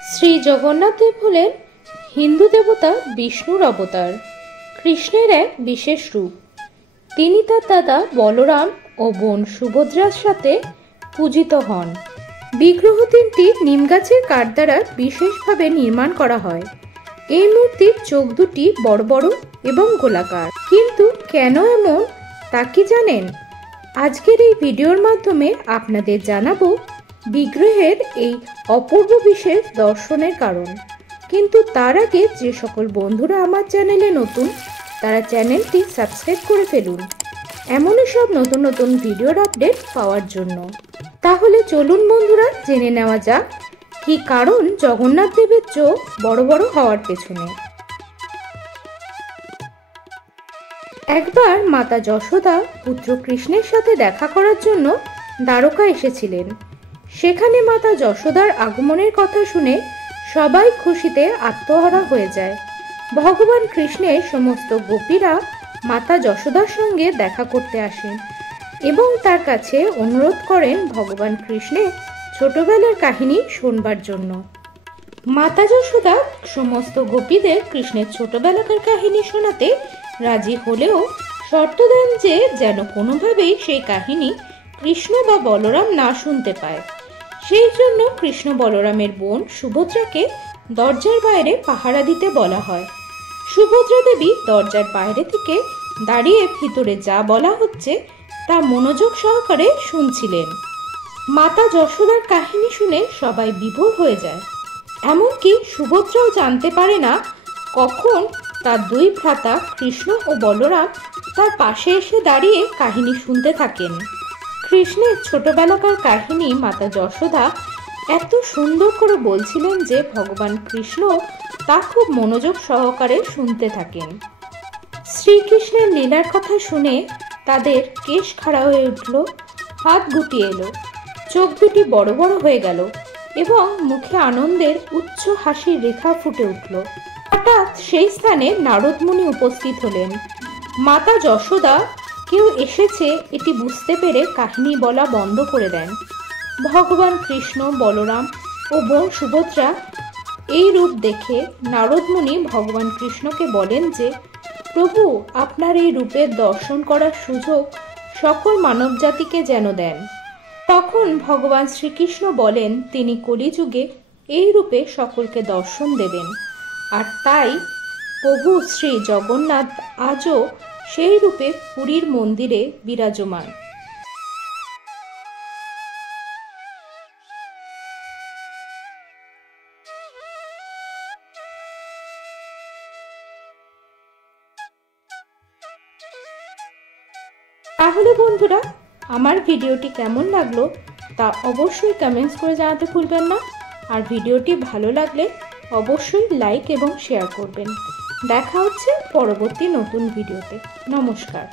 শ্রী জগন্নাথ দেব হলেন হিন্দু দেবতা বিষ্ণুর অবতার, কৃষ্ণের এক বিশেষ রূপ। তিনি তার দাদা বলরাম ও বোন সুভদ্রার সাথে পূজিত হন। বিগ্রহ তিনটি নিম গাছের কাঠ দ্বারা বিশেষভাবে নির্মাণ করা হয়। এই মূর্তির চোখ দুটি বড় বড় এবং গোলাকার। কিন্তু কেন এমন তা কি জানেন? আজকের এই ভিডিওর মাধ্যমে আপনাদের জানাবো বিগ্রহের এই অপূর্ব বিশেষ দর্শনের কারণ। কিন্তু তার আগে যে সকল বন্ধুরা আমার চ্যানেলে নতুন, তারা চ্যানেলটি সাবস্ক্রাইব করে ফেলুন এমনই সব নতুন নতুন ভিডিওর আপডেট পাওয়ার জন্য। তাহলে চলুন বন্ধুরা, জেনে নেওয়া যাক কি কারণ জগন্নাথ দেবের চোখ বড় বড় হওয়ার পেছনে। একবার মাতা যশোদা পুত্র কৃষ্ণের সাথে দেখা করার জন্য দ্বারকা এসেছিলেন। সেখানে মাতা যশোদার আগমনের কথা শুনে সবাই খুশিতে আত্মহারা হয়ে যায়। ভগবান কৃষ্ণের সমস্ত গোপীরা মাতা যশোদার সঙ্গে দেখা করতে আসেন এবং তার কাছে অনুরোধ করেন ভগবান কৃষ্ণের ছোটবেলার কাহিনী শুনবার জন্য। মাতা যশোদা সমস্ত গোপীদের কৃষ্ণের ছোটবেলাকার কাহিনী শোনাতে রাজি হলেও শর্ত দেন যে যেন কোনোভাবেই সেই কাহিনী কৃষ্ণ বা বলরাম না শুনতে পায়। সেই জন্য কৃষ্ণ বলরামের বোন সুভদ্রাকে দরজার বাইরে পাহারা দিতে বলা হয়। সুভদ্রা দেবী দরজার বাইরে থেকে দাঁড়িয়ে ভিতরে যা বলা হচ্ছে তা মনোযোগ সহকারে শুনছিলেন। মাতা যশোদার কাহিনী শুনে সবাই বিভোর হয়ে যায়। এমনকি সুভদ্রাও জানতে পারে না কখন তার দুই ভ্রাতা কৃষ্ণ ও বলরাম তার পাশে এসে দাঁড়িয়ে কাহিনী শুনতে থাকেন। কৃষ্ণের ছোটবেলাকার কাহিনী মাতা যশোদা এত সুন্দর করে বলছিলেন যে ভগবান কৃষ্ণ তা খুব মনোযোগ সহকারে শুনতে থাকেন। শ্রীকৃষ্ণের লীলার কথা শুনে তাদের কেশ খাড়া হয়ে উঠল, হাত গুটিয়ে এলো, চোখ দুটি বড় বড় হয়ে গেল এবং মুখে আনন্দের উচ্চ হাসির রেখা ফুটে উঠল। হঠাৎ সেই স্থানে নারদ মুনি উপস্থিত হলেন। মাতা যশোদা কেউ এসেছে এটি বুঝতে পেরে কাহিনী বলা বন্ধ করে দেন। ভগবান কৃষ্ণ, বলরাম ও বোন সুভদ্রা এই রূপ দেখে নারদ মুনি ভগবান কৃষ্ণকে বলেন যে, প্রভু, আপনার এই রূপের দর্শন করার সুযোগ সকল মানব জাতিকে যেন দেন। তখন ভগবান শ্রীকৃষ্ণ বলেন তিনি কলিযুগে এই রূপে সকলকে দর্শন দেবেন। আর তাই প্রভু শ্রী জগন্নাথ আজও সেই রূপে পুরীর মন্দিরে বিরাজমান। তাহলে বন্ধুরা, আমার ভিডিওটি কেমন লাগলো তা অবশ্যই কমেন্টস করে জানাতে ভুলবেন না। আর ভিডিওটি ভালো লাগলে অবশ্যই লাইক এবং শেয়ার করবেন। দেখা হচ্ছে পরবর্তী নতুন ভিডিওতে। নমস্কার।